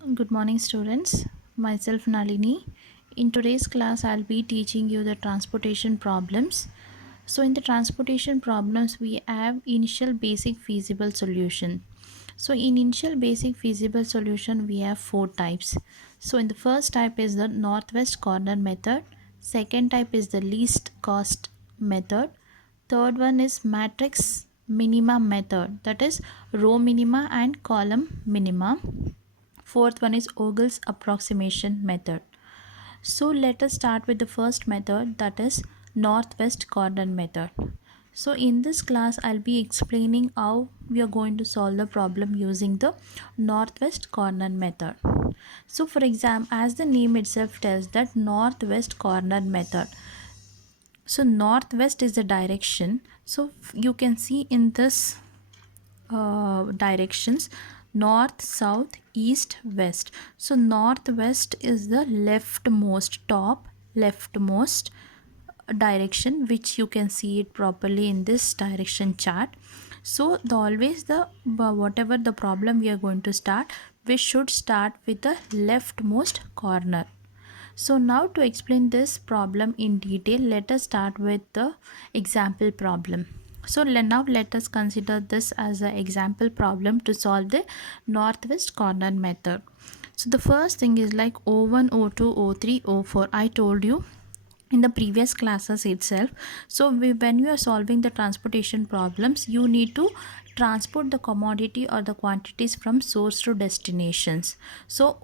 Good morning, students. Myself Nalini. In today's class, I'll be teaching you the transportation problems. So, in the transportation problems, we have initial basic feasible solution. So, in initial basic feasible solution, we have four types. So, in the first type is the northwest corner method. Second type is the least cost method. Third one is matrix minima method, that is row minima and column minima. Fourth one is Ogle's approximation method. So let us start with the first method, that is northwest corner method. So in this class I'll be explaining how we are going to solve the problem using the northwest corner method. So for example, as the name itself tells, that northwest corner method. So northwest is the direction. So you can see in this directions: north, south, east, west. So northwest is the leftmost, top leftmost direction, which you can see it properly in this direction chart. So always the whatever the problem we are going to start, we should start with the leftmost corner. So now to explain this problem in detail, let us start with the example problem. So now let us consider this as an example problem to solve the northwest corner method. So the first thing is like O1, O2, O3, O4. I told you in the previous classes itself. So when you are solving the transportation problems, you need to transport the commodity or the quantities from source to destinations. So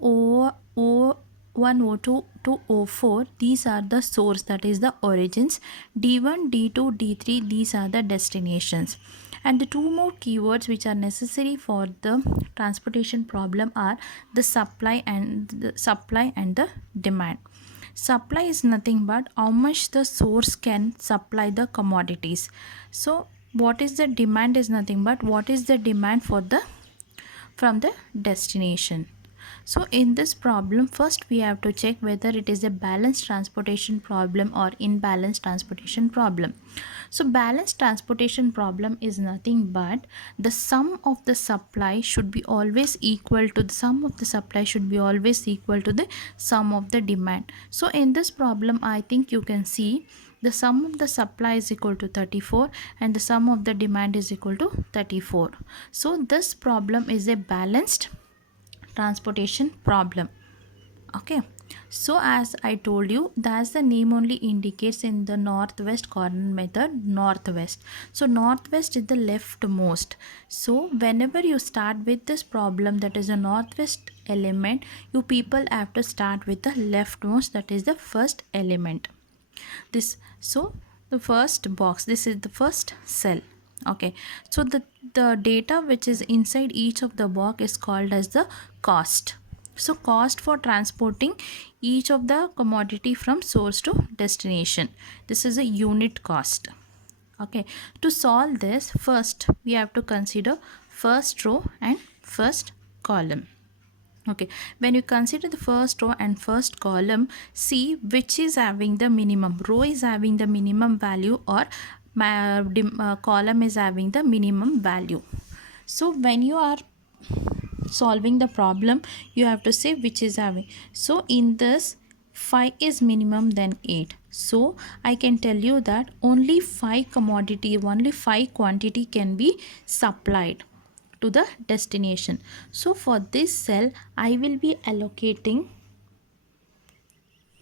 O1, O2 to O4, these are the source, that is the origins. D1, D2, D3, these are the destinations. And the two more keywords which are necessary for the transportation problem are the supply and the demand. Supply is nothing but how much the source can supply the commodities. So what is the demand is nothing but what is the demand for the from the destination. So in this problem, first we have to check whether it is a balanced transportation problem or imbalanced transportation problem. So balanced transportation problem is nothing but the sum of the supply should be always equal to the sum of the supply should be always equal to the sum of the demand. So in this problem, I think you can see the sum of the supply is equal to 34 and the sum of the demand is equal to 34. So this problem is a balanced transportation problem. Okay, so as I told you, that's the name only indicates in the northwest corner method, northwest. So northwest is the leftmost. So whenever you start with this problem, that is a northwest element, you people have to start with the leftmost, that is the first element. This, so the first box, this is the first cell. Okay, so the data which is inside each of the box is called as the cost. So cost for transporting each of the commodity from source to destination, this is a unit cost. Okay, to solve this, first we have to consider first row and first column. Okay, when you consider the first row and first column, see which is having the minimum. Row is having the minimum value or column is having the minimum value. So when you are solving the problem, you have to say which is having. So in this, 5 is minimum, then 8. So I can tell you that only 5 quantity can be supplied to the destination. So for this cell, I will be allocating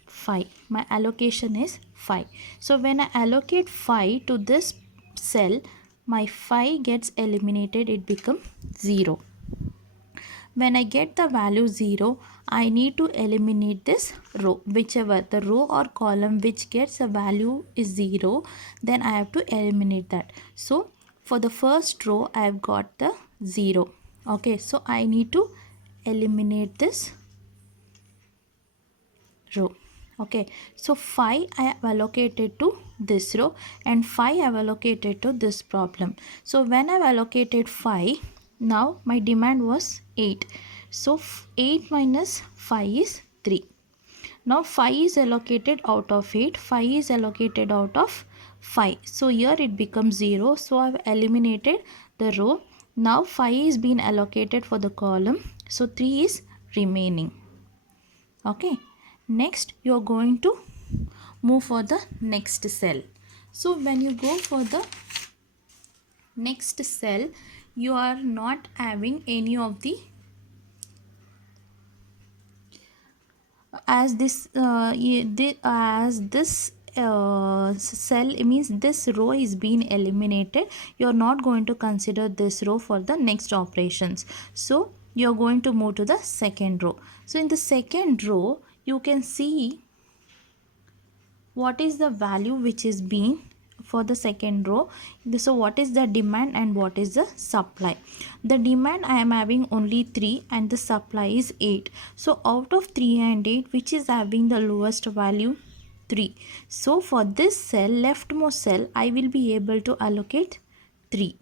5. My allocation is 5. So when I allocate 5 to this cell, my 5 gets eliminated, it becomes 0. When I get the value 0, I need to eliminate this row. Whichever the row or column which gets a value is 0, then I have to eliminate that. So for the first row, I have got the 0. Okay, so I need to eliminate this row. Okay, so 5 I have allocated to this row and 5 I have allocated to this problem. So when I have allocated 5, now my demand was 8. So 8 minus 5 is 3. Now 5 is allocated out of 8. 5 is allocated out of 5. So here it becomes 0. So I have eliminated the row. Now 5 is being allocated for the column. So 3 is remaining. Okay, next you are going to move for the next cell. So when you go for the next cell, you are not having any of the, as this as this cell means this row is being eliminated, you are not going to consider this row for the next operations. So you are going to move to the second row. So in the second row you can see what is the value which is being for the second row. So what is the demand and what is the supply? The demand I am having only 3 and the supply is 8. So out of 3 and 8, which is having the lowest value? 3. So for this cell, leftmost cell, I will be able to allocate 3.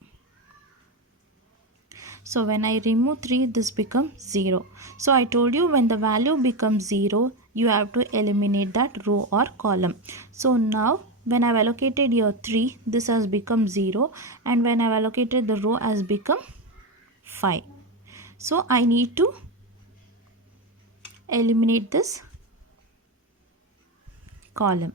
So when I remove 3, this becomes 0. So I told you, when the value becomes 0, you have to eliminate that row or column. So now when I've allocated your 3, this has become 0, and when I've allocated the row has become 5. So I need to eliminate this column.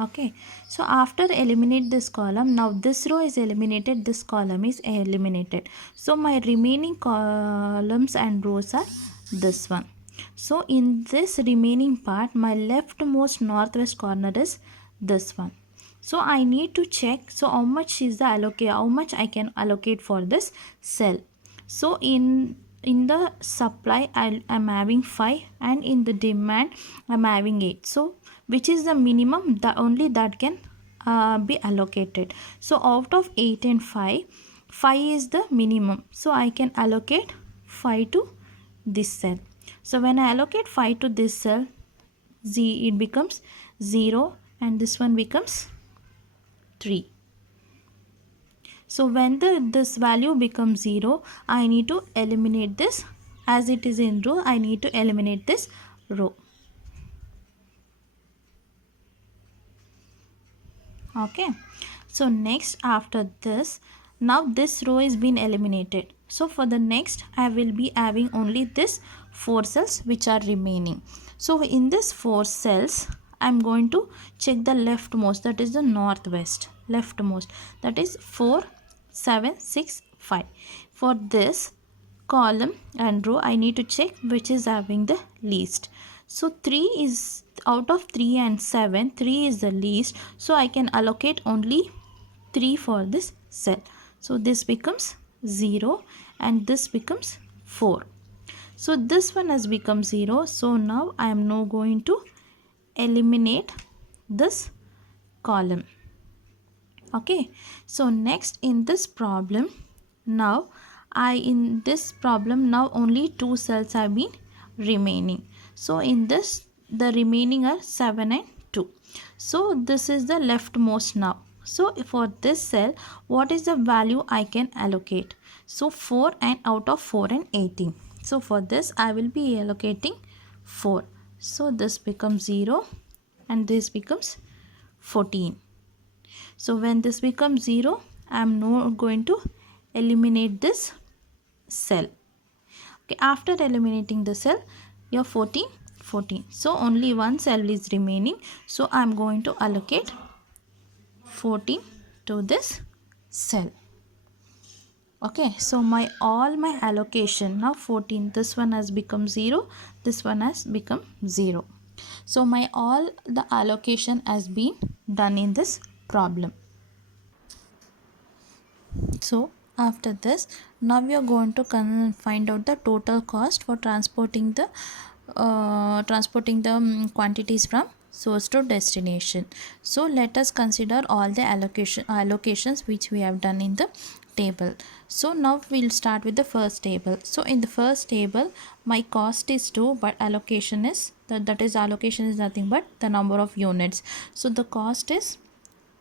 Okay, so after eliminate this column, now this row is eliminated, this column is eliminated. So my remaining columns and rows are this one. So in this remaining part, my leftmost northwest corner is this one. So I need to check, so how much is the allocate, how much I can allocate for this cell. So in the supply I'm having 5, and in the demand I'm having 8. So which is the minimum, that only that can be allocated. So out of 8 and 5, 5 is the minimum, so I can allocate 5 to this cell. So when I allocate 5 to this cell, it becomes 0, and this one becomes 3. So when this value becomes 0, I need to eliminate this. As it is in row, I need to eliminate this row. Okay, so next after this, now this row is been eliminated. So for the next, I will be having only this 4 cells which are remaining. So in this 4 cells, I am going to check the leftmost, that is the northwest leftmost, that is 4 7 6 5. For this column and row, I need to check which is having the least. So 3 is, out of 3 and 7, 3 is the least, so I can allocate only 3 for this cell. So this becomes 0 and this becomes 4. So this one has become 0. So now I am now going to eliminate this column. Okay, so next in this problem, now in this problem now only 2 cells have been remaining. So in this, the remaining are 7 and 2. So this is the leftmost now. So for this cell, what is the value I can allocate? So 4, and out of 4 and 18. So for this I will be allocating 4. So this becomes 0 and this becomes 14. So when this becomes 0, I am now going to eliminate this cell. Okay, after eliminating the cell, your 14, 14. So only one cell is remaining. So I am going to allocate 14 to this cell. Okay, so all my allocation now 14. This one has become 0. This one has become 0. So my all the allocation has been done in this problem. So after this, now we are going to find out the total cost for transporting the quantities from source to destination. So let us consider all the allocations which we have done in the table. So now we'll start with the first table. So in the first table, my cost is 2, but allocation is that is allocation is nothing but the number of units. So the cost is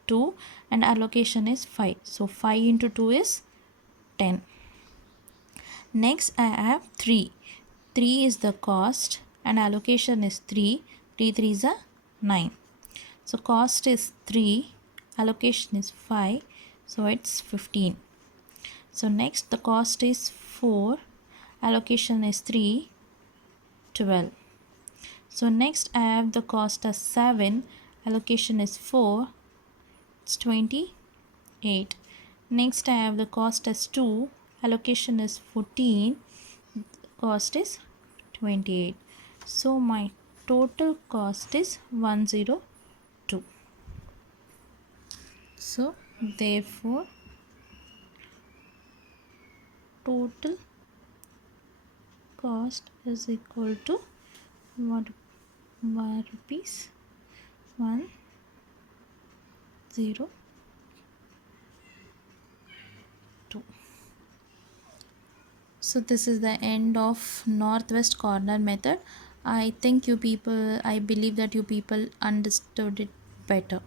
2 and allocation is 5. So 5 into 2 is 10. Next I have 3. 3 is the cost and allocation is 3. 3 3 is a 9. So cost is 3, allocation is 5. So it's 15. So next the cost is 4, allocation is 3, 12. So next I have the cost as 7, allocation is 4, it's 28. Next I have the cost as 2, allocation is 14, cost is 28. So my total cost is 102. So therefore total cost is equal to what, rupees 102. So this is the end of northwest corner method. I believe that you people understood it better.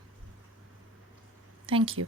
Thank you.